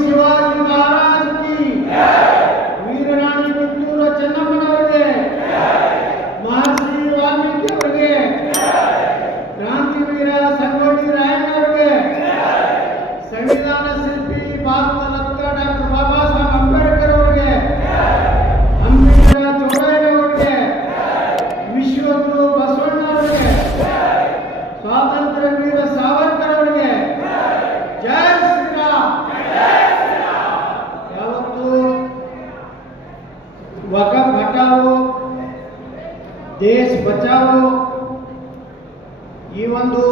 ಶಿವಾಜಿ ಮಹಾರಾಜ್ ಕಿ ವೀರರಾಣಿ ಕಿತ್ತೂರು ಚೆನ್ನಮ್ಮನವರಿಗೆ ಮಹರ್ಷಿ ವಾಲ್ಮೀಕಿ ಅವರಿಗೆ ಕ್ರಾಂತಿವೀರ ಸಂಗೊಳ್ಳಿ ರಾಯಣ್ಣವರಿಗೆ ಸಂವಿಧಾನ ಶಿಲ್ಪಿ ಭಾರತ ರತ್ನ ಡಾಕ್ಟರ್ ಬಾಬಾ ಸಾಹೇಬ್ ಅಂಬೇಡ್ಕರ್ ಅವರಿಗೆ ಅಂಬೇಡ್ಕರ್ ಚೌಡಯ್ಯನವರಿಗೆ ವಿಶ್ವಗುರು ಬಸವಣ್ಣ ಅವರಿಗೆ ಸ್ವಾತಂತ್ರ್ಯ ವೀರ ಸಾವರ್ಕರ್ ಅವರಿಗೆ ಜೈ ಶ್ರೀರಾಮ್ ಯಾವತ್ತು ವಕಫ್ ಹಟಾವೋ ದೇಶ ಬಚಾವೋ ಈ ಒಂದು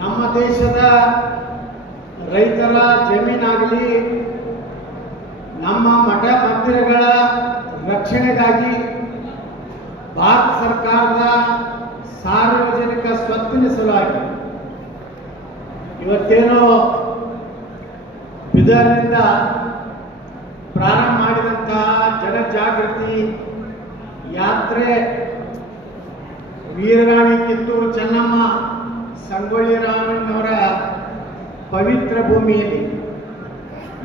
ನಮ್ಮ ದೇಶದ ರೈತರ ಜಮೀನಾಗಲಿ ನಮ್ಮ ಮಠ ಮಂದಿರಗಳ ರಕ್ಷಣೆಗಾಗಿ ಭಾರತ ಸರ್ಕಾರದ ಸಾರ್ವಜನಿಕ ಸ್ವತ್ತಿನ ಸಲುವಾಗಿ ಇವತ್ತೇನು ಬಿದರ್ನಿಂದ ಪ್ರಾರಂಭ ಮಾಡಿದಂತಹ ಜನಜಾಗೃತಿ ಯಾತ್ರೆ ವೀರರಾಣಿ ಕಿತ್ತೂರು ಚೆನ್ನಮ್ಮ ಸಂಗೊಳ್ಳಿ ರಾಮಣ್ಣವರ ಪವಿತ್ರ ಭೂಮಿಯಲ್ಲಿ.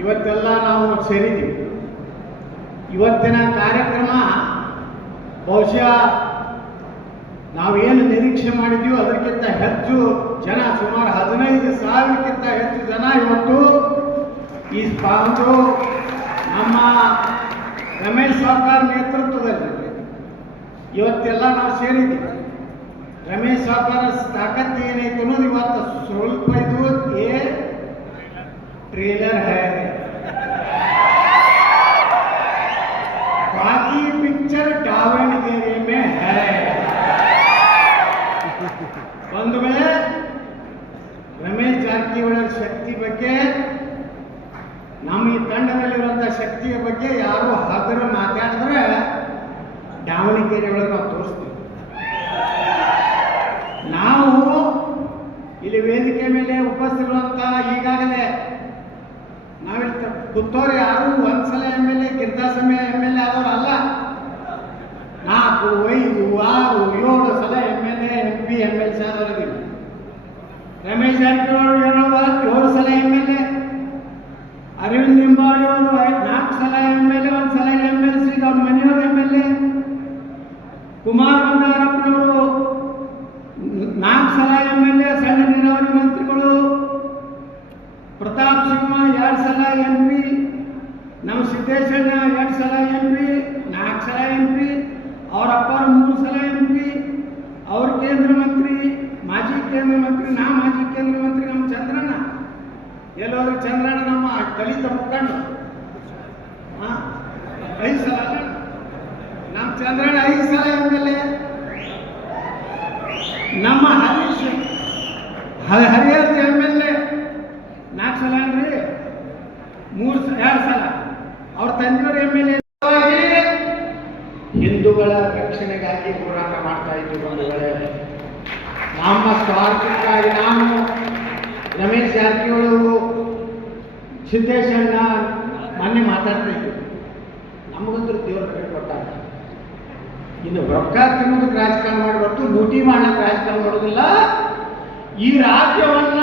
ಇವತ್ತೆಲ್ಲ ನಾವು ಸೇರಿದ್ದೀವಿ ಇವತ್ತಿನ ಕಾರ್ಯಕ್ರಮ, ಬಹುಶಃ ನಾವೇನು ನಿರೀಕ್ಷೆ ಮಾಡಿದ್ದೀವೋ ಅದಕ್ಕಿಂತ ಹೆಚ್ಚು ಜನ, ಸುಮಾರು ಹದಿನೈದು ಸಾವಿರಕ್ಕಿಂತ ಹೆಚ್ಚು ಜನ ಇವತ್ತು ಈ ಒಂದು ನಮ್ಮ ರಮೇಶ್ ಸರ್ಕಾರ್ ನೇತೃತ್ವದಲ್ಲಿ ಇವತ್ತೆಲ್ಲ ನಾವು ಸೇರಿದ್ದೀವಿ ರಮೇಶ್ ಸರ್ಕಾರ ತಾಕತ್ತು ಏನೈತೆ ಅನ್ನೋದು ಇವತ್ತು ಸ್ವಲ್ಪ ಇದು ट्रेलर है। बाकी पिक्चर डावणगेरे में है। ಒಂದು ವೇಳೆ ರಮೇಶ್ ಜಾರಕಿಹೊಳಿ ಶಕ್ತಿ ಬಗ್ಗೆ ನಮ್ಮ ಈ ತಂಡದಲ್ಲಿರುವಂಥ ಶಕ್ತಿಯ ಬಗ್ಗೆ ಯಾರು ಹಗರು ಮಾತಾಡಿದ್ರೆ ದಾವಣಗೆರೆ ಕೂತವ್ರು ಯಾರು? ಒಂದ್ಸಲ ಎಂ ಎಲ್ ಎ ಗಿರ್ದಾಸಮಯ ಎಂ ಎಲ್ ಎ ಆದವ್ರು ಅಲ್ಲ ನಾಲ್ಕು, ಐದು, ಆರು, ಏಳು ಸಲ M L A, M P M L C ಆದವರಿದ್ದೀವಿ. Ramesh Jarkiholi ಹೇಳೋದ ಏಳು ಸಲ M L A. Arvind Limbavali ಅವರು ನಾಲ್ಕು ಸಲ ಎಂ ಎಲ್ ಎ ಒಂದು ಸಲ ಎಂ ಎಲ್ ಸಿ ಅವ್ರ ಮನೆಯವರು ಎಂ ಎಲ್ ಎ. ಕುಮಾರ್ ಬಂಗಾರಪ್ಪನವರು ನಾಲ್ಕು ಸಲ ಎಂ ಎಲ್ ಎ ಸಣ್ಣ ನೀರಾವರಿ ಮಂತ್ರಿಗಳು ಪ್ರತಾಪ್ ಸಿಂಹ ಎರಡು ಸಲ ಎಂ ಪಿ ನಮ್ಮ ಸಿದ್ದೇಶಣ್ಣ ಎರಡು ಸಲ ಎಂ ಪಿ ನಾಲ್ಕು ಸಲ ಎಂ ಪಿ ಅವ್ರ ಅಪ್ಪರು ಮೂರು ಸಲ ಎಂ ಪಿ ಅವ್ರ ಕೇಂದ್ರ ಮಂತ್ರಿ, ಮಾಜಿ ಕೇಂದ್ರ ಮಂತ್ರಿ, ನಾ ಮಾಜಿ ಕೇಂದ್ರ ಮಂತ್ರಿ ನಮ್ಮ ಚಂದ್ರಣ್ಣ. ಎಲ್ಲೋದ್ರೆ ಚಂದ್ರಣ್ಣ ನಮ್ಮ ದಲಿತ ಮುಖಂಡ. ಹಾ, ಐದು ಸಲ ನಮ್ಮ ಚಂದ್ರಣ್ಣ ಐದು ಸಲ ಎಂ ಎಲ್ ಎ ನಮ್ಮ Harish Harihar M M L A ನಾಲ್ಕು ಸಲ ಅನ್ರಿ ಮೂರು ಎರಡು ಸಲ. ಅವ್ರ ತಂದೆಯವರು ಎಂ ಎಲ್ ಎ ಹಿಂದೂಗಳ ರಕ್ಷಣೆಗಾಗಿ ಹೋರಾಟ ಮಾಡ್ತಾ ಇದ್ವಿ ಬಂಧುಗಳೇ. ನಮ್ಮ ಸ್ವಾರ್ಥಕ್ಕಾಗಿ ನಾನು ರಮೇಶ್ ಜಾರಕಿಹೊಳಿ ಸಿದ್ದೇಶಣ್ಣ ಮೊನ್ನೆ ಮಾತಾಡ್ತಾ ಇದ್ರು. ನಮಗಂತೂ ದೇವ್ರ ಕಡೆ ಇನ್ನು ರೊಕ್ಕ ತಿನ್ನೋದಕ್ಕೆ ರಾಜಕಾರಣ ಮಾಡಬಾರ್ದು ಲೂಟಿ ಮಾಡಕ್ಕೆ ರಾಜಕಾರಣ ಮಾಡೋದಿಲ್ಲ. ಈ ರಾಜ್ಯವನ್ನ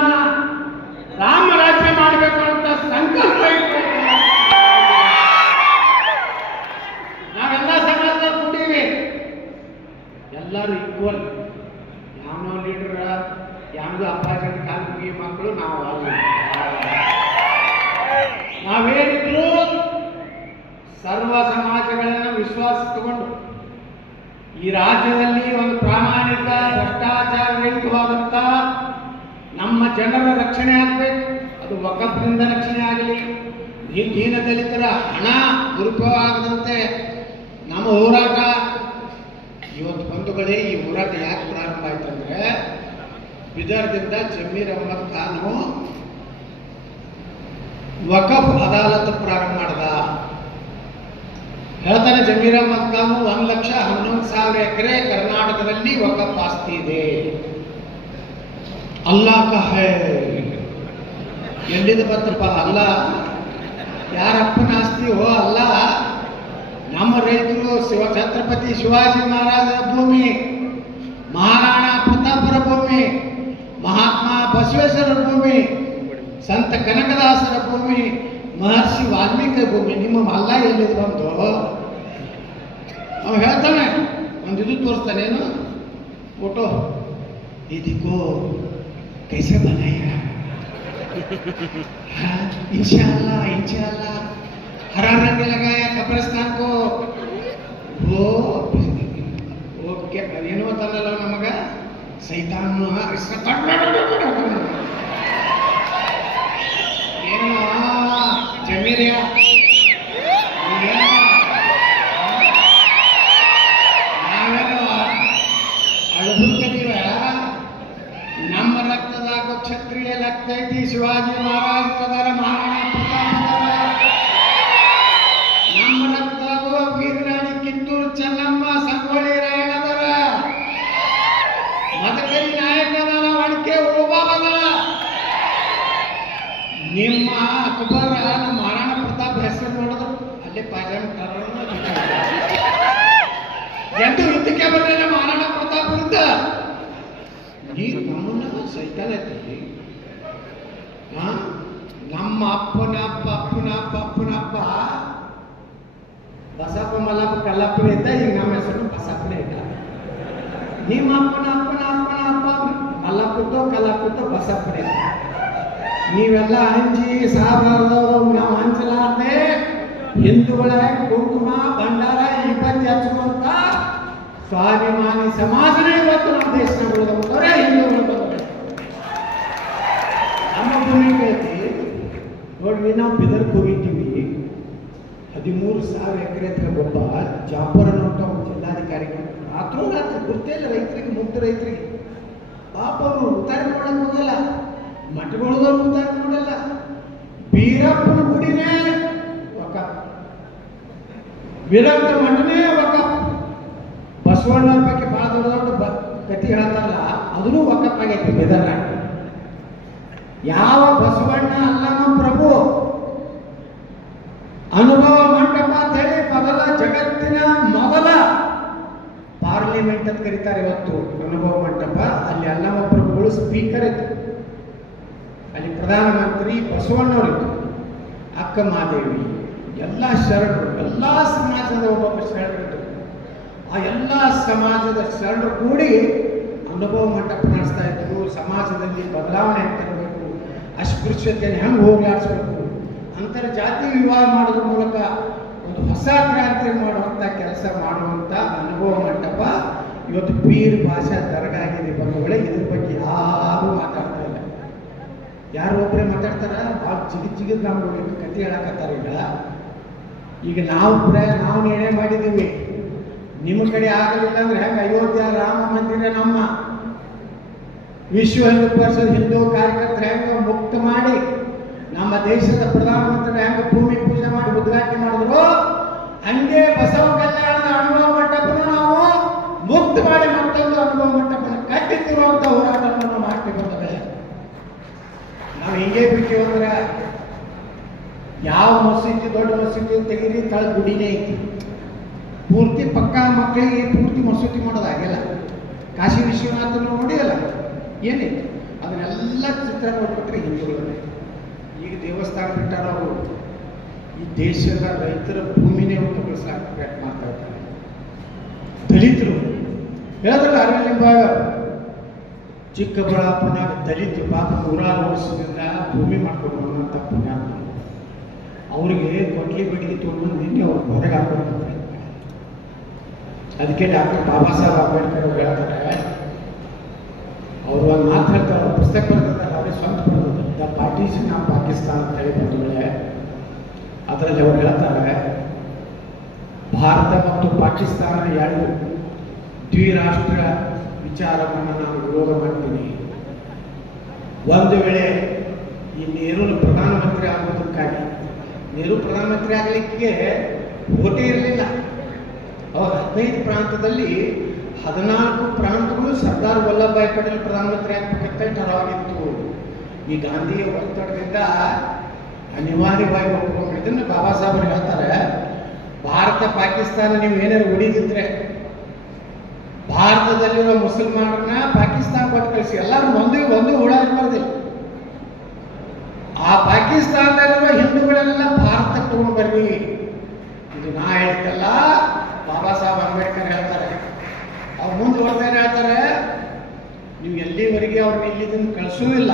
ಜನರ ರಕ್ಷಣೆ ಆಗಬೇಕು. ಅದು ವಕಫ್ನಿಂದ ರಕ್ಷಣೆ ಆಗಲಿ. ಈ ದೀನ ದಲಿತರ ಹಣ ದುರುಪಯೋಗ ನಮ್ಮ ಹೋರಾಟ. ಇವತ್ತು ಬಂಧುಗಳೇ, ಈ ಹೋರಾಟ ಯಾಕೆ ಪ್ರಾರಂಭ ಆಯ್ತಂದ್ರೆ, ಬಿದರ್ದಿಂದ ಜಮೀರ್ ಅಹಮದ್ ಖಾನು ವಕಫ್ ಅದಾಲತ್ ಪ್ರಾರಂಭ ಮಾಡ್ದ. ಹೇಳ್ತಾನೆ ಜಮೀರ್ ಅಹಮದ್ ಖಾನು, ಒಂದು ಲಕ್ಷ ಹನ್ನೊಂದು ಸಾವಿರ ಎಕರೆ ಕರ್ನಾಟಕದಲ್ಲಿ ವಕಫ್ ಆಸ್ತಿ ಇದೆ. ಅಲ್ಲಾ ಕಾ ಹೈ. ಎಲ್ಲಿಂದ ಬಂತಪ್ಪ? ಅಲ್ಲ ಯಾರಪ್ಪನ ಆಸ್ತಿ? ಓ ಅಲ್ಲ ನಮ್ಮ ರೈತರು ಶಿವ ಛತ್ರಪತಿ ಶಿವಾಜಿ ಮಹಾರಾಜರ ಭೂಮಿ, ಮಹಾರಾಣಾ ಪ್ರತಾಪರ ಭೂಮಿ, ಮಹಾತ್ಮ ಬಸವೇಶ್ವರರ ಭೂಮಿ, ಸಂತ ಕನಕದಾಸರ ಭೂಮಿ, ಮಹರ್ಷಿ ವಾಲ್ಮೀಕಿ ಭೂಮಿ. ನಿಮ್ಮ ಮಲ್ಲ ಎಲ್ಲಿದು ಬಂದು ಅವ ಹೇಳ್ತಾನೆ. ಒಂದು ಇದು ತೋರಿಸ್ತಾನೇನು ಫೋಟೋ. ಇದಕ್ಕೋ कैसे बनाया हाँ, इंशाल्लाह इंशाल्लाह हरा रंग लगाया कब्रिस्तान को वो ಓಕೆ ಅದೇನು ಅಂತಲ್ಲ ನಮಗ ಸೈತಾನು ಏನು ಜಮೀರಿಯ ನಿಮ್ಮ ಅಕ್ಬರ ನಮ್ಮ ಮಹಾರಾಣ ಪ್ರತಾಪ್ ಹೆಸರು ನೋಡಿದ್ರು, ಅಲ್ಲೇ ಪಾಜಾಮ ಎಂದು ಹಿಂದಕ್ಕೆ ಬರಲಿಲ್ಲ ಮಹಾರಾಣ ಪ್ರತಾಪ್ ವಿರುದ್ಧ. ನೀರು ನಮ್ಮನ್ನ ಸೈತಾನ? ನಮ್ಮ ಅಪ್ಪನ ಅಪ್ಪ ಅಪ್ಪನ ಅಪ್ಪ ಅಪ್ಪನ ಅಪ್ಪ. ಬಸಪ್ಪ, ಮಲ್ಲಪ್ಪ ಕಲ್ಲಪ್ಪನ ಇದ್ದ, ಈಗ ನಮ್ಮ ಹೆಸರು ಬಸಪ್ಪನ ಇದ್ದ. ನಿಮ್ಮ ಅಪ್ಪನ ಅಪ್ಪನ ಅಪ್ಪನ ಅಪ್ಪ ಮಲ್ಲಪ್ಪದ್ದು ಕಲ್ಲಪ್ಪದ್ದು ಬಸಪ್ಪನ ಇದ್ದ. ನೀವೆಲ್ಲ ಹಂಚಿ ಸಾಬಾರದವರು ನಾವು ಹಂಚಲಾರ್ದೆ, ಹಿಂದೂಗಳ, ಕುಂಕುಮ, ಭಂಡಾರ ಇಪ್ಪತ್ತು ಹಚ್ಚುವಂತ ಸ್ವಾಭಿಮಾನಿ ಸಮಾಜನೇ ಇವತ್ತು ನಮ್ಮ ದೇಶನಾಗ ಉಳಿದವರೆ ಹಿಂದೂಗಳು ನಮ್ಮ ಭೂಮಿಗೆ ನೋಡ್ರಿ, ನಾವು ಬಿದರ್ಕ್ ಹೋಗಿದ್ದೀವಿ ಹದಿಮೂರು ಸಾವಿರ ಎಕರೆ ಹತ್ರ ಒಬ್ಬ ಜಾಪರ ನೋಟ ಜಿಲ್ಲಾಧಿಕಾರಿ ರಾತ್ರೋ ರಾತ್ರಿ ಗೊತ್ತೇ ಇಲ್ಲ ರೈತರಿಗೆ, ಮುಗ್ಧ ರೈತರಿಗೆ. ಪಾಪ ಅವರು ಉತ್ತಾರ ಮಾಡಕ್ ಹೋಗಲ್ಲ ಮಾಡಲ್ಲ ಬೀರಪ್ಪನ ಗುಡಿನೇ ಒಕ್ಕ. ವೀರಪ್ಪನ ಮಠನೇ ಒಕ್ಕ. ಬಸವಣ್ಣವ್ರ ಬಗ್ಗೆ ಭಾಳ ದೊಡ್ಡ ಬ ಕತಿ ಹೇಳ್ತಾರಲ್ಲ, ಅದನ್ನು ಒಕ್ಕಪ್ಪಾಗೈತಿ ಬೆದರ್ನಾಗ ಯಾವ ಬಸವಣ್ಣ ಅಲ್ಲಮ್ಮ ಪ್ರಭು? ಅನುಭವ ಮಂಟಪ ಅಂತ ಹೇಳಿ ಮೊದಲ ಜಗತ್ತಿನ ಮೊದಲ ಪಾರ್ಲಿಮೆಂಟ್ ಅಂತ ಕರೀತಾರೆ ಇವತ್ತು ಅನುಭವ ಮಂಟಪ. ಅಲ್ಲಿ ಅಲ್ಲಮ್ಮ ಪ್ರಭುಗಳು ಸ್ಪೀಕರ್ ಇತ್ತು ಅಲ್ಲಿ ಪ್ರಧಾನಮಂತ್ರಿ ಬಸವಣ್ಣವರಿತ್ತು ಅಕ್ಕ ಮಾದೇವಿ ಎಲ್ಲ ಶರಣರು, ಎಲ್ಲ ಸಮಾಜದ ಒಬ್ಬೊಬ್ಬ ಶರಣರು. ಆ ಎಲ್ಲ ಸಮಾಜದ ಶರಣರು ಕೂಡಿ ಅನುಭವ ಮಂಟಪ ನಡೆಸ್ತಾ ಇದ್ರು. ಸಮಾಜದಲ್ಲಿ ಬದಲಾವಣೆ ತರಬೇಕು ಅಸ್ಪೃಶ್ಯತೆಯನ್ನು ಹೆಂಗೆ ಹೋಗ್ಲಾಡಿಸ್ಬೇಕು? ಅಂತರ್ಜಾತಿ ವಿವಾಹ ಮಾಡೋದ್ರ ಮೂಲಕ ಒಂದು ಹೊಸ ಕ್ರಾಂತಿ ಮಾಡುವಂಥ ಕೆಲಸ ಮಾಡುವಂಥ ಅನುಭವ ಮಂಟಪ ಇವತ್ತು ಪೀರ್ ಭಾಷಾ ದರ್ಗಾಗಿದೆ ಬಂಧುಗಳೇ. ಇದ್ರ ಬಗ್ಗೆ ಇಲ್ಲ ಯಾರು ಒಬ್ಬರೇ ಮಾತಾಡ್ತಾರ? ಭಾಳ ಜಿಗಿದ್ ನಾವು ನೋಡಿ ಕತೆ ಹೇಳಕತ್ತಾರ ಈಗ. ಈಗ ನಾವು ಕೂಡ ನಾವು ನಿರ್ಣಯ ಮಾಡಿದ್ದೀವಿ ನಿಮ್ಮ ಕಡೆ ಆಗಲಿಲ್ಲ ಅಂದ್ರೆ ಹೆಂಗೆ? ಅಯೋಧ್ಯ ರಾಮ ಮಂದಿರ ನಮ್ಮ. ವಿಶ್ವ ಹಿಂದೂ ಪರಿಷತ್ ಹಿಂದೂ ಕಾರ್ಯಕರ್ತರು ಹೆಂಗೆ ಮುಕ್ತ ಮಾಡಿ, ನಮ್ಮ ದೇಶದ ಪ್ರಧಾನಮಂತ್ರಿ ಹೆಂಗೆ ಭೂಮಿ ಪೂಜೆ ಮಾಡಿ, ಉದ್ಘಾಟನೆ ಮಾಡಿದ್ರು? ಹಂಗೆ ಬಸವ ಕಲ್ಯಾಣದ ಅನುಭವ ಮಂಟಪನ ನಾವು ಮುಕ್ತ ಮಾಡಿ ಮತ್ತೊಂದು ಅನುಭವ ಮಂಟಪನ ಕಟ್ಟಿತ್ತಿರುವಂತ ಹೋರಾಟವನ್ನು ನಾವು ಮಾಡ್ತೀವಿ ಬಂದರೆ ನಾವು ಹಿಂಗೆ ಬಿಟ್ಟಿವಿ ಅಂದ್ರೆ ಯಾವ ಮಸೀದಿ, ದೊಡ್ಡ ಮಸೀದಿ ತೆಗೀರಿ ತಳ ಗುಡಿನೇ ಐತಿ. ಪೂರ್ತಿ ಪಕ್ಕ ಮಕ್ಕಳಿಗೆ ಪೂರ್ತಿ ಮಸೂತಿ ಮಾಡೋದಾಗಿಲ್ಲ ಕಾಶಿ ವಿಶ್ವನಾಥನ ನೋಡಿಯಲ್ಲ ಏನೈತಿ ಅದನ್ನೆಲ್ಲ ಚಿತ್ರ ನೋಡ್ಬಿಟ್ರೆ ಹಿಂದೂಗಳೇ ಈಗ ದೇವಸ್ಥಾನ ಬಿಟ್ಟಾರ ಅವರು, ಈ ದೇಶದ ರೈತರ ಭೂಮಿನೇ ಒಂದು ಬಳಸಾಕ ಪ್ರಯತ್ನ ಮಾಡ್ತಾ ಇದ್ದಾರೆ ದಲಿತರು. ಹೇಳಿದ್ರಲ್ಲ ಅರವಿಂದ ಚಿಕ್ಕಬಳ್ಳಾಪುರನಾಗ ದಲಿತ ಪಾಪ ನೂರಾರು ವರ್ಷದಿಂದ ಭೂಮಿ ಮಾಡ್ಕೊಂಡು ಅನ್ನೋಂಥ ಪುಣ್ಯಾತ್ಮ. ಅವರಿಗೆ ಕೊಟ್ಲಿ ಬಡಿಗೆ ತೊಗೊಂಡು ನಿನ್ನೆ ಅವ್ರು ಹೊರಗೆ ಹಾಕೊಂಡು ಅದಕ್ಕೆ ಡಾಕ್ಟರ್ ಬಾಬಾ ಸಾಹೇಬ್ ಅಂಬೇಡ್ಕರ್ ಅವ್ರು ಹೇಳ್ತಾರೆ, ಅವರು ಒಂದು ಮಾತು ಹೇಳ್ತಾರೆ ಅವ್ರು ಪುಸ್ತಕ ಬರೆದಿದ್ದಾರೆ ಅವರೇ ಸ್ವಂತ ಬರ್ತದೆ ದ ಪಾರ್ಟಿಷನ್ ಆಫ್ ಪಾಕಿಸ್ತಾನ ಅಂತ ಹೇಳಿ ಬಂದಮೇಲೆ ಅದರಲ್ಲಿ ಅವ್ರು ಹೇಳ್ತಾರೆ, ಭಾರತ ಮತ್ತು ಪಾಕಿಸ್ತಾನ ಎರಡು ದ್ವಿರಾಷ್ಟ್ರ ವಿಚಾರವನ್ನು ನಾನು ವಿರೋಧ ಮಾಡ್ತೀನಿ. ಒಂದು ವೇಳೆ ಈ ನೆಹರು ಪ್ರಧಾನಮಂತ್ರಿ ಆಗೋದಕ್ಕಾಗಿ ನೆಹರು ಪ್ರಧಾನಮಂತ್ರಿ ಆಗಲಿಕ್ಕೆ ಓಟೇ ಇರಲಿಲ್ಲ. ಅವಾಗ ಹದಿನೈದು ಪ್ರಾಂತದಲ್ಲಿ ಹದಿನಾಲ್ಕು ಪ್ರಾಂತಗಳು ಸರ್ದಾರ್ ವಲ್ಲಭಭಾಯಿ ಪಟೇಲ್ ಪ್ರಧಾನಮಂತ್ರಿ ಆಗ್ಬೇಕಂತ ಠರಾವಾಗಿತ್ತು ಈ ಗಾಂಧಿಯ ಒತ್ತಡದಿಂದ ಅನಿವಾರ್ಯವಾಗಿ ಒಪ್ಪಿಕೊಂಡಿದ್ದನ್ನು ಬಾಬಾ ಸಾಹೇಬರು ಹೇಳ್ತಾರೆ, ಭಾರತ ಪಾಕಿಸ್ತಾನ ನೀವು ಏನಾದ್ರು ಉಳಿದಿದ್ರೆ ಭಾರತದಲ್ಲಿರೋ ಮುಸಲ್ಮಾನರನ್ನ ಪಾಕಿಸ್ತಾನ ಕೊಟ್ಟು ಕಳಿಸಿ. ಎಲ್ಲರೂ ಒಂದೇ, ಒಂದು ಹುಳ ಇರ್ಬಾರ್ದಿಲ್ಲ ಆ ಪಾಕಿಸ್ತಾನದಲ್ಲಿರೋ ಹಿಂದೂಗಳೆಲ್ಲ ಭಾರತಕ್ಕೆ ತಗೊಂಡು ಬರ್ರಿ. ಇದು ನಾ ಹೇಳ್ತಲ್ಲ, ಬಾಬಾ ಸಾಹೇಬ್ ಅಂಬೇಡ್ಕರ್ ಹೇಳ್ತಾರೆ. ಅವ್ರು ಮುಂದುವರೆದೇನು ಹೇಳ್ತಾರೆ, ನೀವು ಎಲ್ಲಿವರೆಗೆ ಅವ್ರನ್ನ ಕಳಿಸೂ ಇಲ್ಲ.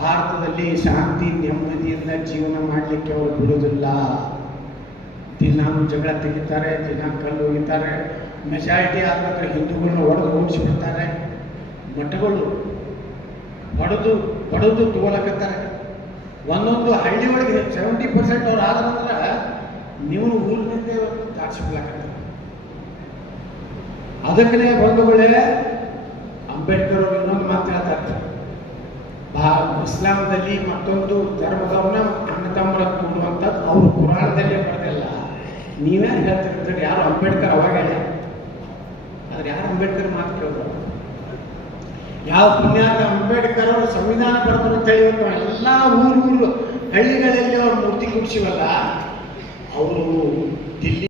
ಭಾರತದಲ್ಲಿ ಶಾಂತಿ, ನೆಮ್ಮದಿಯಿಂದ ಜೀವನ ಮಾಡಲಿಕ್ಕೆ ಅವರು ಬಿಡೋದಿಲ್ಲ. ದಿನಾನು ಜಗಳ ತೆಗಿತಾರೆ, ದಿನ ಕಲ್ಲು ಒಗಿತಾರೆ ಮೆಜಾರಿಟಿ ಆಗ್ಬೇಕಾದ್ರೆ ಹಿಂದೂಗಳನ್ನ ಹೊಡೆದು ಓಡಿಸ್ಬಿಡ್ತಾರೆ. ಮಠಗಳು ಹೊಡೆದು ಹೊಡೆದು ತಗೊಳಕತ್ತಾರೆ. ಒಂದೊಂದು ಹಳ್ಳಿ ಒಳಗೆ ಸೆವೆಂಟಿ ಪರ್ಸೆಂಟ್ ಅವ್ರು ಆದ್ರಂದ್ರೆ ನೀವು ಊರಿನಿಂದ ದಾಟಿಸ್ಬಿಡ್ಲಾಕತ್ತಾರೆ ಅದಕ್ಕನೇ ಬಂಧುಗಳೇ, ಅಂಬೇಡ್ಕರ್ ಅವರು ಇನ್ನೊಂದು ಮಾತು ಹೇಳ್ತಾರೆ ಭಾ ಇಸ್ಲಾಂದಲ್ಲಿ ಮತ್ತೊಂದು ಧರ್ಮದವನ ಅಣ್ಣ ತಮ್ಮರ ಕೊಡುವಂಥದ್ದು ಅವರು ಪುರಾಣದಲ್ಲೇ ಬರೆದಿಲ್ಲ. ನೀವೇ ಹೇಳ್ತಿರ್ತೀರಿ ಯಾರು ಅಂಬೇಡ್ಕರ್ ಅವಾಗ ಆದ್ರೆ ಯಾರು ಅಂಬೇಡ್ಕರ್ ಮಾತು ಕೇಳಿದ್ರು ಯಾವ ಪುಣ್ಯಾತ ಅಂಬೇಡ್ಕರ್ ಅವರು ಸಂವಿಧಾನ ಬರೆದ್ರು ಅಂತ ಹೇಳಿ ಇವತ್ತು ಎಲ್ಲ ಊರು ಊರು ಹಳ್ಳಿಗಳಲ್ಲಿ ಅವ್ರ ಮೂರ್ತಿ ಕೂಡಿಸಿವಲ್ಲ, ಅವರು ದಿಲ್ಲಿ